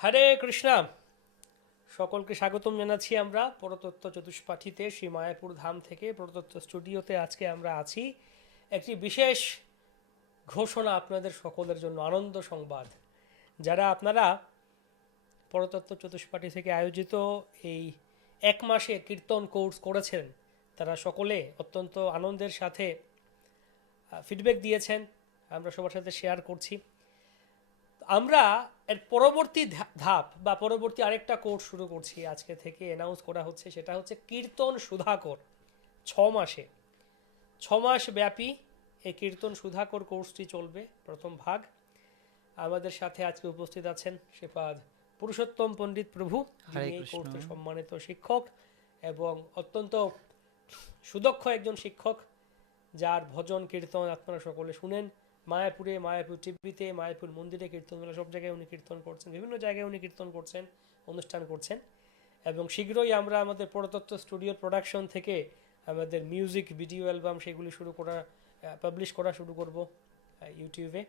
হরে কৃষ্ণা। সকলকে স্বাগতম জানাচ্ছি আমরা পরতত্ত্ব চতুষ্পাঠীতে শ্রী মায়াপুর ধাম থেকে। পরতত্ত্ব স্টুডিওতে আজকে আমরা আছি। একটি বিশেষ ঘোষণা আপনাদের সকলের জন্য, আনন্দ সংবাদ। যারা আপনারা পরতত্ত্ব চতুষ্পাঠী থেকে আয়োজিত এই এক মাসে কীর্তন কোর্স করেছেন, তারা সকলে অত্যন্ত আনন্দের সাথে ফিডব্যাক দিয়েছেন। আমরা সবার সাথে শেয়ার করছি। আমরা এর পরবর্তী ধাপ বা পরবর্তী আরেকটা কোর্স শুরু করছি আজকে থেকে অ্যানাউন্স করা হচ্ছে সেটা হচ্ছে কীর্তন সুধাকর ছ মাসে। ছ মাস ব্যাপী এই কীর্তন সুধাকর কোর্সটি চলবে প্রথম ভাগ। আমাদের সাথে আজকে উপস্থিত আছেন শ্রীপাদ পুরুষোত্তম পণ্ডিত প্রভু এই। কোর্সের সম্মানিত শিক্ষক এবং অত্যন্ত সুদক্ষ একজন শিক্ষক যার ভজন কীর্তন আপনারা সকলে শুনেন। মায়াপুরে, মায়াপুর টিভিতে, মায়াপুর মন্দিরে কীর্তন মেলা, সব জায়গায় উনি কীর্তন করছেন। বিভিন্ন জায়গায় উনি কীর্তন করছেন, অনুষ্ঠান করছেন। এবং শীঘ্রই আমরা আমাদের পরতত্ত্ব স্টুডিওর প্রোডাকশন থেকে আমাদের মিউজিক, ভিডিও অ্যালবাম সেগুলি শুরু করা পাবলিশ করা শুরু করব ইউটিউবে।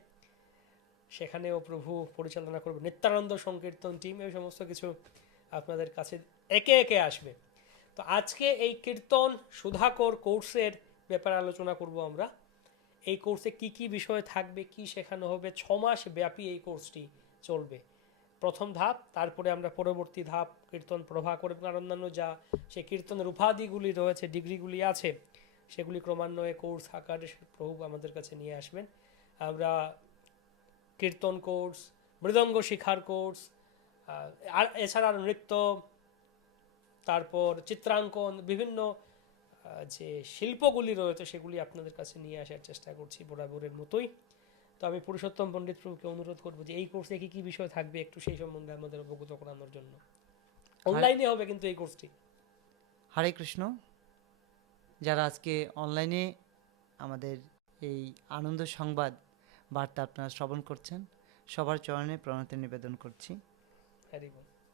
সেখানেও প্রভু পরিচালনা করবে নিত্যানন্দ সংকীর্তন টিম এই সমস্ত কিছু আপনাদের কাছে একে একে আসবে। তো আজকে এই কীর্তন সুধাকর কোর্সের ব্যাপারে আলোচনা করব আমরা। এই কোর্সে কি কি বিষয় থাকবে, কি শেখানো হবে, ছ মাস ব্যাপী এই কোর্সটি চলবে। প্রথম ধাপ, তারপরে আমরা পরবর্তী ধাপ, কীর্তন প্রভাকর এবং আর অন্যান্য যা সে কীর্তনের উপাধিগুলি রয়েছে, ডিগ্রিগুলি আছে, সেগুলি ক্রমান্বয়ে কোর্স আকারে প্রভু আমাদের কাছে নিয়ে আসবেন। আমরা কীর্তন কোর্স, মৃদঙ্গ শিখার কোর্স আর এছাড়া নৃত্য, তারপর চিত্রাঙ্কন, বিভিন্ন যে শিল্পগুলি রয়েছে সেগুলি আপনাদের কাছে নিয়ে আসার চেষ্টা করছি বরাবরের মতোই। তো আমি পুরুষোত্তম পণ্ডিত প্রভুকে অনুরোধ করব যে এই কোর্সে কি কি বিষয় থাকবে একটু সেই সম্বন্ধে আমাদের অবগত করানোর জন্য। অনলাইনে হবে কিন্তু এই কোর্সটি হরে কৃষ্ণ। যারা আজকে অনলাইনে আমাদের এই আনন্দ সংবাদ বার্তা আপনারা শ্রবণ করছেন সবার চরণে প্রণতি নিবেদন করছি।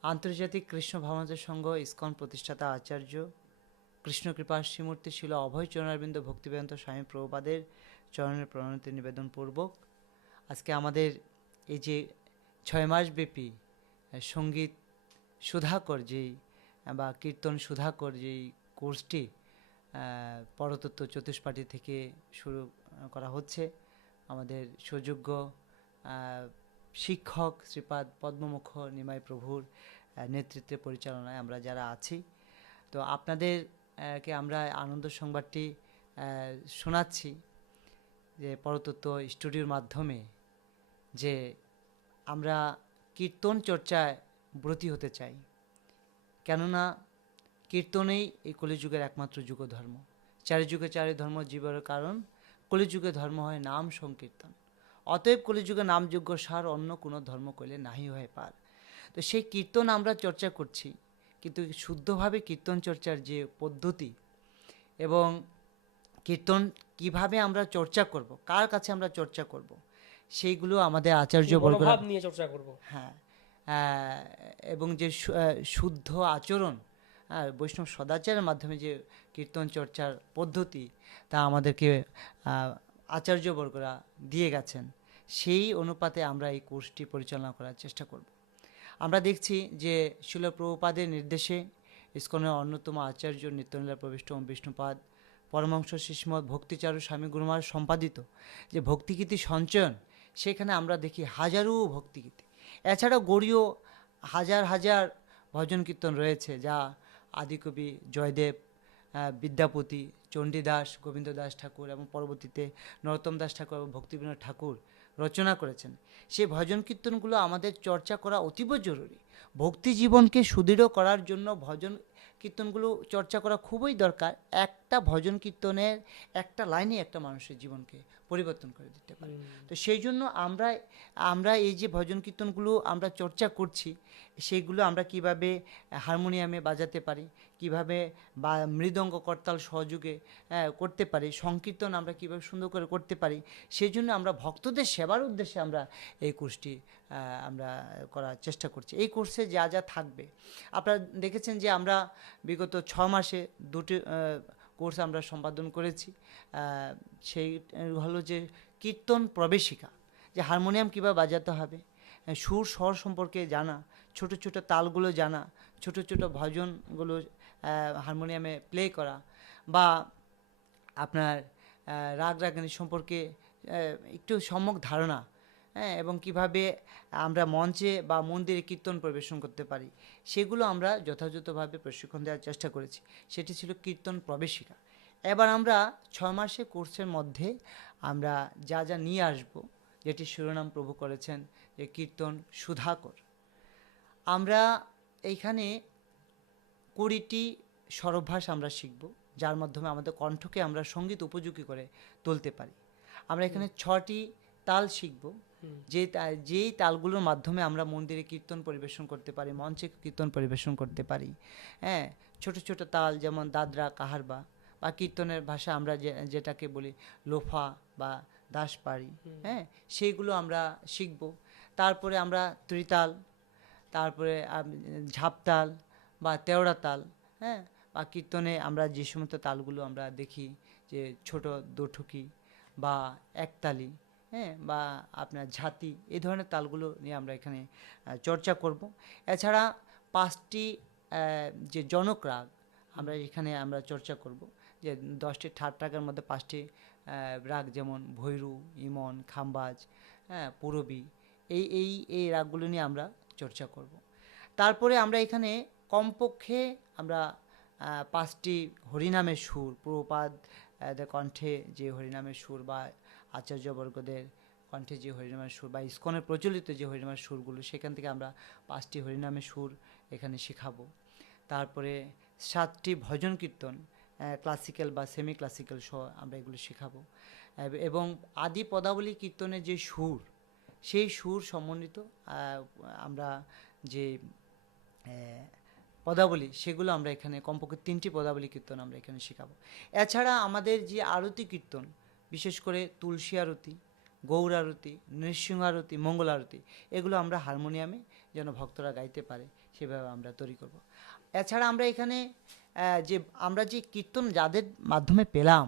আন্তর্জাতিক কৃষ্ণ ভাবনাথ সংঘ ইস্কন প্রতিষ্ঠাতা আচার্য কৃষ্ণ কৃপা শ্রীমূর্তি ছিল অভয় চরণারবিন্দ ভক্তিবেদান্ত স্বামী প্রভুপাদের চরণের প্রণতি নিবেদন পূর্বক আজকে আমাদের এই যে ছয় মাস ব্যাপী সংগীত সুধাকর যেই, বা কীর্তন সুধাকর যেই কোর্সটি পরতত্ত্ব চতুষ্পাঠী থেকে শুরু করা হচ্ছে। আমাদের সুযোগ্য শিক্ষক শ্রীপাদ পদ্মমুখ নিমাই প্রভুর নেতৃত্বে পরিচালনায় আমরা যারা আছি। তো আপনাদের কে আমরা আনন্দ সংবাদটি শোনাচ্ছি যে পরতত্ত্ব স্টুডিওর মাধ্যমে যে আমরা কীর্তন চর্চায় ব্রতী হতে চাই। কেননা কীর্তনেই এই কলিযুগের একমাত্র যুগ ধর্ম চারি যুগে চারি ধর্ম জীবের কারণ, কলিযুগে ধর্ম হয় নাম সংকীর্তন। অতএব কলিযুগে নামযোগ্য সার অন্য কোনো ধর্ম কইলে নাহি হয় পার। তো সেই কীর্তন আমরা চর্চা করছি কিন্তু শুদ্ধভাবে কীর্তন চর্চার যে পদ্ধতি এবং কীর্তন কীভাবে আমরা চর্চা করব কার কাছে আমরা চর্চা করব সেইগুলো আমাদের আচার্য বর্গরা নিয়ে চর্চা করব। হ্যাঁ এবং যে শুদ্ধ আচরণ হ্যাঁ, বৈষ্ণব সদাচারের মাধ্যমে যে কীর্তন চর্চার পদ্ধতি তা আমাদেরকে আচার্যবর্গরা দিয়ে গেছেন সেই অনুপাতে আমরা এই কোর্সটি পরিচালনা করার চেষ্টা করব। আমরা দেখছি যে শিল প্রভুপাদের নির্দেশে ইস্কনের অন্যতম আচার্য নিত্যনীলা প্রবিষ্ট ওম বিষ্ণুপাদ পরমাংশ শিষ্মদ ভক্তিচারু স্বামী গুরুমার সম্পাদিত যে ভক্তিগীতি সঞ্চয়ন, সেখানে আমরা দেখি হাজারো ভক্তিগীতি। এছাড়াও গড়ীয় হাজার হাজার ভজন কীর্তন রয়েছে, যা আদিকবি, জয়দেব বিদ্যাপতি, চণ্ডীদাস গোবিন্দ দাস ঠাকুর এবং পরবর্তীতে নরোত্তম দাস ঠাকুর এবং ভক্তিবিনোদ ঠাকুর রচনা করেছেন। সেই ভজন কীর্তনগুলো আমাদের চর্চা করা অতীব জরুরি। ভক্তি জীবনকে সুদৃঢ় করার জন্য ভজন কীর্তনগুলো চর্চা করা খুবই দরকার। একটা ভজন কীর্তনের একটা লাইনে একটা মানুষের জীবনকে পরিবর্তন করে দিতে পারে। তো সেই জন্য আমরা আমরা এই যে ভজন কীর্তনগুলো আমরা চর্চা করছি সেইগুলো আমরা কীভাবে হারমোনিয়ামে বাজাতে পারি কীভাবে বা মৃদঙ্গ করতাল সহযোগে করতে পারি সংকীর্তন আমরা কীভাবে সুন্দর করে করতে পারি সেই জন্য আমরা ভক্তদের সেবার উদ্দেশ্যে আমরা এই কোর্সটি আমরা করার চেষ্টা করছি। এই কোর্সে যা যা থাকবে আপনারা দেখেছেন যে আমরা বিগত ছ মাসে দুটি কোর্স আমরা সম্পাদন করেছি। সেই হলো যে কীর্তন প্রবেশিকা, যে হারমোনিয়াম কীভাবে বাজাতে হবে, সুর স্বর সম্পর্কে জানা, ছোট ছোট তালগুলো জানা, ছোট ছোট ভজনগুলো হারমোনিয়ামে প্লে করা বা আপনার রাগ রাগানি সম্পর্কে একটু সম্যক ধারণা হ্যাঁ এবং কীভাবে আমরা মঞ্চে বা মন্দিরে কীর্তন পরিবেশন করতে পারি সেগুলো আমরা যথাযথভাবে প্রশিক্ষণ দেওয়ার চেষ্টা করেছি। সেটি ছিল কীর্তন প্রবেশিকা। এবার আমরা ছয় মাসের কোর্সের মধ্যে আমরা যা যা নিয়ে আসব যেটি শিরোনাম প্রভু করেছেন যে কীর্তন সুধাকর। আমরা এইখানে কুড়িটি স্বরভাস আমরা শিখব যার মাধ্যমে আমাদের কণ্ঠকে আমরা সংগীত উপযোগী করে তুলতে পারি। আমরা এখানে ছটি তাল শিখব। যে যেই তালগুলোর মাধ্যমে আমরা মন্দিরে কীর্তন পরিবেশন করতে পারি মঞ্চে কীর্তন পরিবেশন করতে পারি হ্যাঁ? ছোট ছোট তাল যেমন দাদরা কাহারবা বা কীর্তনের ভাষা আমরা যে- যেটাকে বলি লোফা বা দাস দাসপাড়ি হ্যাঁ? সেইগুলো আমরা শিখব। তারপরে আমরা ত্রিতাল তারপরে ঝাপতাল বা তেওড়া তাল হ্যাঁ? বা কীর্তনে আমরা যে সমস্ত তালগুলো আমরা দেখি যে ছোট দোঠুকি বা একতালি হ্যাঁ বা আপনার ঝাতি এই ধরনের তালগুলো নিয়ে আমরা এখানে চর্চা করব। এছাড়া পাঁচটি যে জনক রাগ, আমরা এখানে আমরা চর্চা করব। যে দশটি ঠাট রাগের মধ্যে পাঁচটি রাগ যেমন ভৈরু, ইমন, খাম্বাজ হ্যাঁ পুরবী, এই এই এই রাগগুলো নিয়ে আমরা চর্চা করব। তারপরে আমরা এখানে কমপক্ষে আমরা পাঁচটি হরিনামের সুর প্রপাদ কণ্ঠে যে হরিনামের সুর বা আচার্যবর্গদের কণ্ঠে যে হরিনামের সুর বা ইস্কনের প্রচলিত যে হরিনামের সুরগুলো, সেখান থেকে আমরা পাঁচটি হরিনামের সুর এখানে শেখাবো। তারপরে সাতটি ভজন কীর্তন ক্লাসিক্যাল বা সেমি ক্লাসিক্যাল সহ আমরা এগুলো শেখাবো। এবং আদি পদাবলী কীর্তনের যে সুর, সেই সুর সমন্বিত আমরা যে পদাবলী, সেগুলো আমরা এখানে কমপক্ষে তিনটি পদাবলী কীর্তন আমরা এখানে শেখাবো। এছাড়া আমাদের যে আরতি কীর্তন বিশেষ করে তুলসী আরতি, গৌর আরতি, নৃসিংহ আরতি, মঙ্গল আরতি, এগুলো আমরা হারমোনিয়ামে যেন ভক্তরা গাইতে পারে, সেভাবে আমরা তৈরি করব। এছাড়া আমরা এখানে যে আমরা যে কীর্তন যাদের মাধ্যমে পেলাম,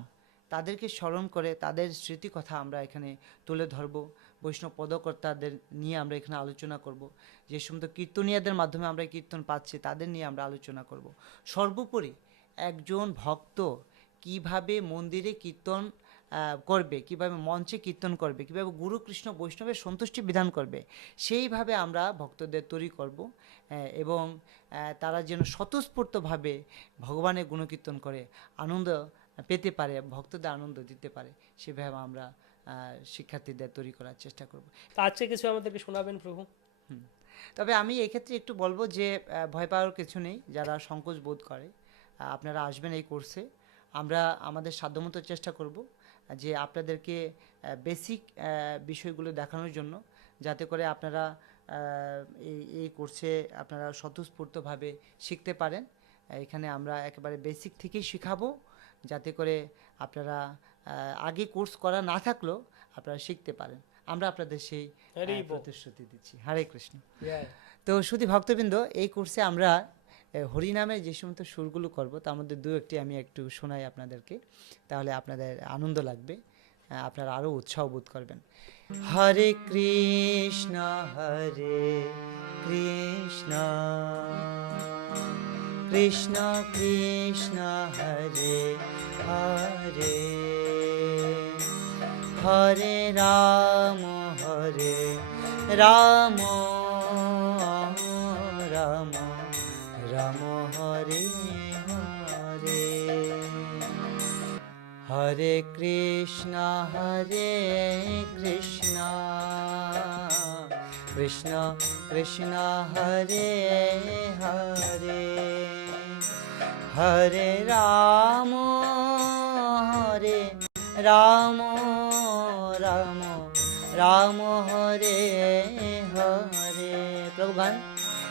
তাদেরকে স্মরণ করে তাদের স্মৃতি কথা আমরা এখানে তুলে ধরব। বৈষ্ণব পদকর্তাদের নিয়ে আমরা এখানে আলোচনা করব। যে সমস্ত কীর্তনিয়াদের মাধ্যমে আমরা কীর্তন পাচ্ছি, তাদের নিয়ে আমরা আলোচনা করব। সর্বোপরি একজন ভক্ত কীভাবে মন্দিরে কীর্তন করবে কীভাবে মঞ্চে কীর্তন করবে কীভাবে গুরু কৃষ্ণ বৈষ্ণবের সন্তুষ্টি বিধান করবে সেইভাবে আমরা ভক্তদের তৈরি করব এবং তারা যেন স্বতঃস্ফূর্তভাবে ভগবানের গুণকীর্তন করে আনন্দ পেতে পারে ভক্তদের আনন্দ দিতে পারে সেভাবে আমরা শিক্ষার্থীদের তৈরি করার চেষ্টা করব। তা আজকে কিছু আমাদেরকে শোনাবেন প্রভু। তবে আমি এক্ষেত্রে একটু বলব যে ভয় পাওয়ার কিছু নেই যারা সংকোচ বোধ করে আপনারা আসবেন এই কোর্সে আমরা আমাদের সাধ্যমতো চেষ্টা করব যে আপনাদেরকে বেসিক বিষয়গুলো দেখানোর জন্য যাতে করে আপনারা এই এই কোর্সে আপনারা স্বতঃস্ফূর্তভাবে শিখতে পারেন। এখানে আমরা একেবারে বেসিক থেকেই শেখাবো যাতে করে আপনারা আগে কোর্স করা না থাকলেও আপনারা শিখতে পারেন। আমরা আপনাদের সেই। প্রতিশ্রুতি দিচ্ছি। হরে কৃষ্ণ। তো শুধু ভক্তবৃন্দ এই কোর্সে আমরা হরিনামে যে সমস্ত সুরগুলো করব, তার মধ্যে দু একটি আমি একটু শোনাই আপনাদেরকে। তাহলে আপনাদের আনন্দ লাগবে আপনারা আরও উৎসাহ বোধ করবেন। হরে কৃষ্ণ হরে কৃষ্ণ কৃষ্ণ কৃষ্ণ, হরে হরে হরে রাম হরে রাম রাম। রাম হরে হরে হরে কৃষ্ণ হরে কৃষ্ণ কৃষ্ণ কৃষ্ণ হরে হরে হরে রাম হরে রাম রাম রাম হরে হরে প্রভু গান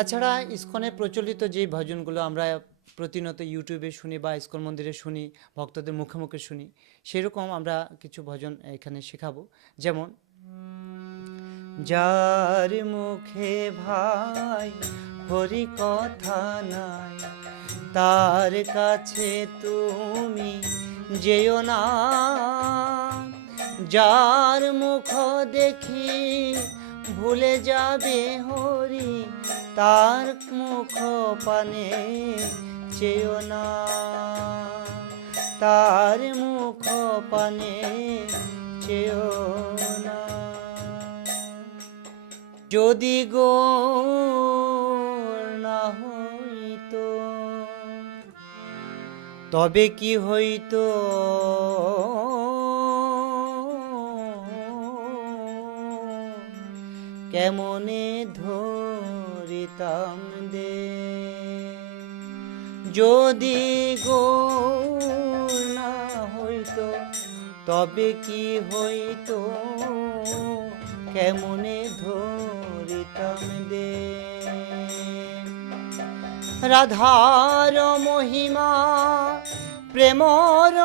এছাড়া ইস্কনে প্রচলিত যে ভজনগুলো আমরা প্রতিনিয়ত ইউটিউবে শুনি বা ইস্কন মন্দিরে শুনি, ভক্তদের মুখে মুখে শুনি, সেরকম আমরা কিছু ভজন এখানে শেখাবো। যেমন, যার মুখে ভাই হরি কথা নাই, তার কাছে তুমি যেও না। যার মুখ দেখি ভুলে যাবে হরি তার মুখ পানে চেয়েও না। তার মুখ পানে চেয়েও না। যদি গো না হইতো, তবে কি হইতো? কেমনে ধরিতাম দে। যদি গো না হইতো, তবে কি হইতো? কেমনে ধরিতাম দে? রাধার মহিমা, প্রেমর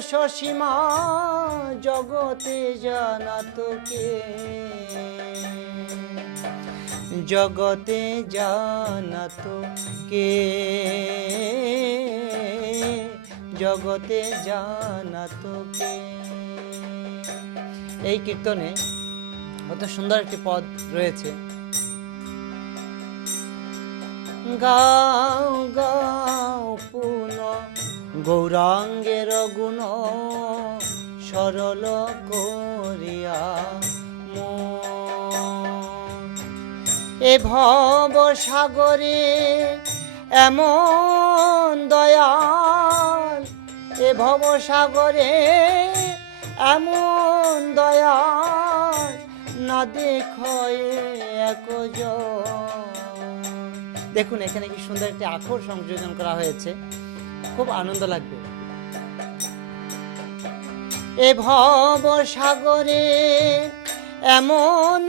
সসীমা, জগতে জানাত জগতে জানাত কে জগতে জানাত কে এই কীর্তনে অত সুন্দর একটি পদ রয়েছে। গাও গাও পুন গৌরাঙ্গের গুণ, সরল করিয়া ভব সাগরে এমন দয়াল, এ ভব সাগরে এমন দয়াল, না দেখয় দেখুন, এখানে কি সুন্দর একটি আখর সংযোজন করা হয়েছে। খুব আনন্দ লাগবে। এ ভব সাগরে এমন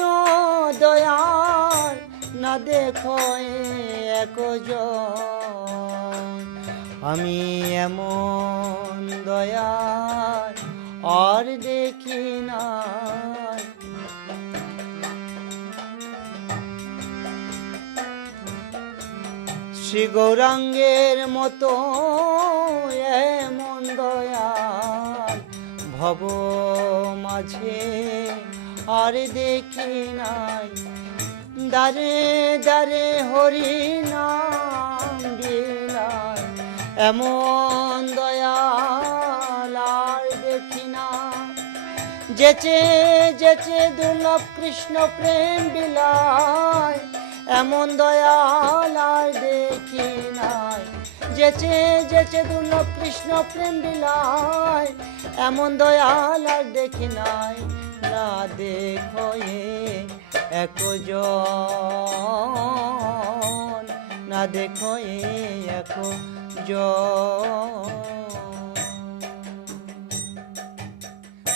দয়াল না দেখো একজন। আমি এমন দয়ার আর দেখি না শ্রী গৌরাঙ্গের মতো এমন দয়াল ভব মাঝে আর দেখি নাই। দারে দারে হরি নাম বিলায় এমন দয়াল আর দেখি না। যেচে যেচে দুর্লভ কৃষ্ণ প্রেম বিলায়, এমন দয়াল আর দেখি নাই। যেচে যেচে দুর্লভ কৃষ্ণ প্রেম বিলায়, এমন দয়াল আর দেখি নাই। না দেখো একজন। না দেখো এক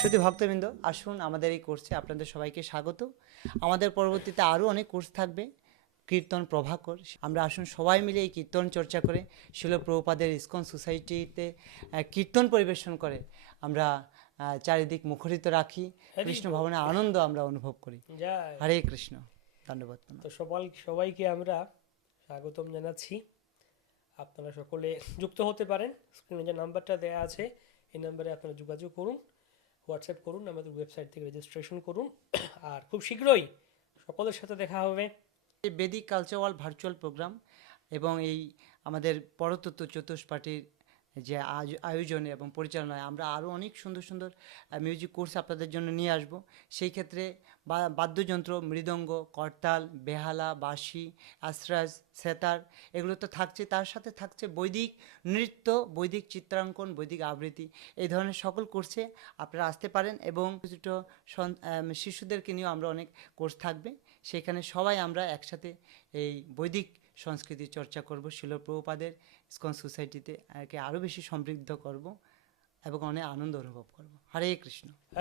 শুধু ভক্তবৃন্দ, আসুন আমাদের এই কোর্সে আপনাদের সবাইকে স্বাগত। আমাদের পরবর্তীতে আরও অনেক কোর্স থাকবে, কীর্তন প্রভাকর। আমরা আসুন সবাই মিলে এই কীর্তন চর্চা করে শিল প্রভুপাদের ইস্কন সোসাইটিতে কীর্তন পরিবেশন করে। আমরা চারিদিক মুখরিত রাখি। কৃষ্ণ। ভবনে আনন্দ আমরা অনুভব করি। হরে কৃষ্ণ। ধন্যবাদ তো সবাই সবাইকে আমরা স্বাগতম জানাচ্ছি। আপনারা সকলে যুক্ত হতে পারেন। স্ক্রিনে যে নাম্বারটা দেওয়া আছে এই নাম্বারে আপনারা যোগাযোগ করুন হোয়াটসঅ্যাপ করুন আমাদের ওয়েবসাইট থেকে রেজিস্ট্রেশন করুন। আর খুব শীঘ্রই সকলের সাথে দেখা হবে। এই বেদিক কালচারাল ভার্চুয়াল প্রোগ্রাম এবং এই আমাদের পরতত্ত্ব চতুষ্পাঠীর যে আয়োজ- আয়োজনে এবং পরিচালনায় আমরা আরও অনেক সুন্দর সুন্দর মিউজিক কোর্স আপনাদের জন্য নিয়ে আসব। সেই ক্ষেত্রে বাদ্যযন্ত্র, মৃদঙ্গ, করতাল, বেহালা, বাঁশি আশ্রাজ সেতার, এগুলো তো থাকছে। তার সাথে থাকছে বৈদিক নৃত্য, বৈদিক চিত্রাঙ্কন, বৈদিক আবৃত্তি, এই ধরনের সকল কোর্সে আপনারা আসতে পারেন এবং ছোটো শিশুদেরকে নিয়েও আমরা অনেক কোর্স থাকবে। সেখানে সবাই আমরা একসাথে এই বৈদিক সংস্কৃতি চর্চা করব শিল প্রভুপাদের ইস্কন সোসাইটিতে একে আরও বেশি সমৃদ্ধ করব এবং অনেক আনন্দ অনুভব করব। হরে কৃষ্ণ।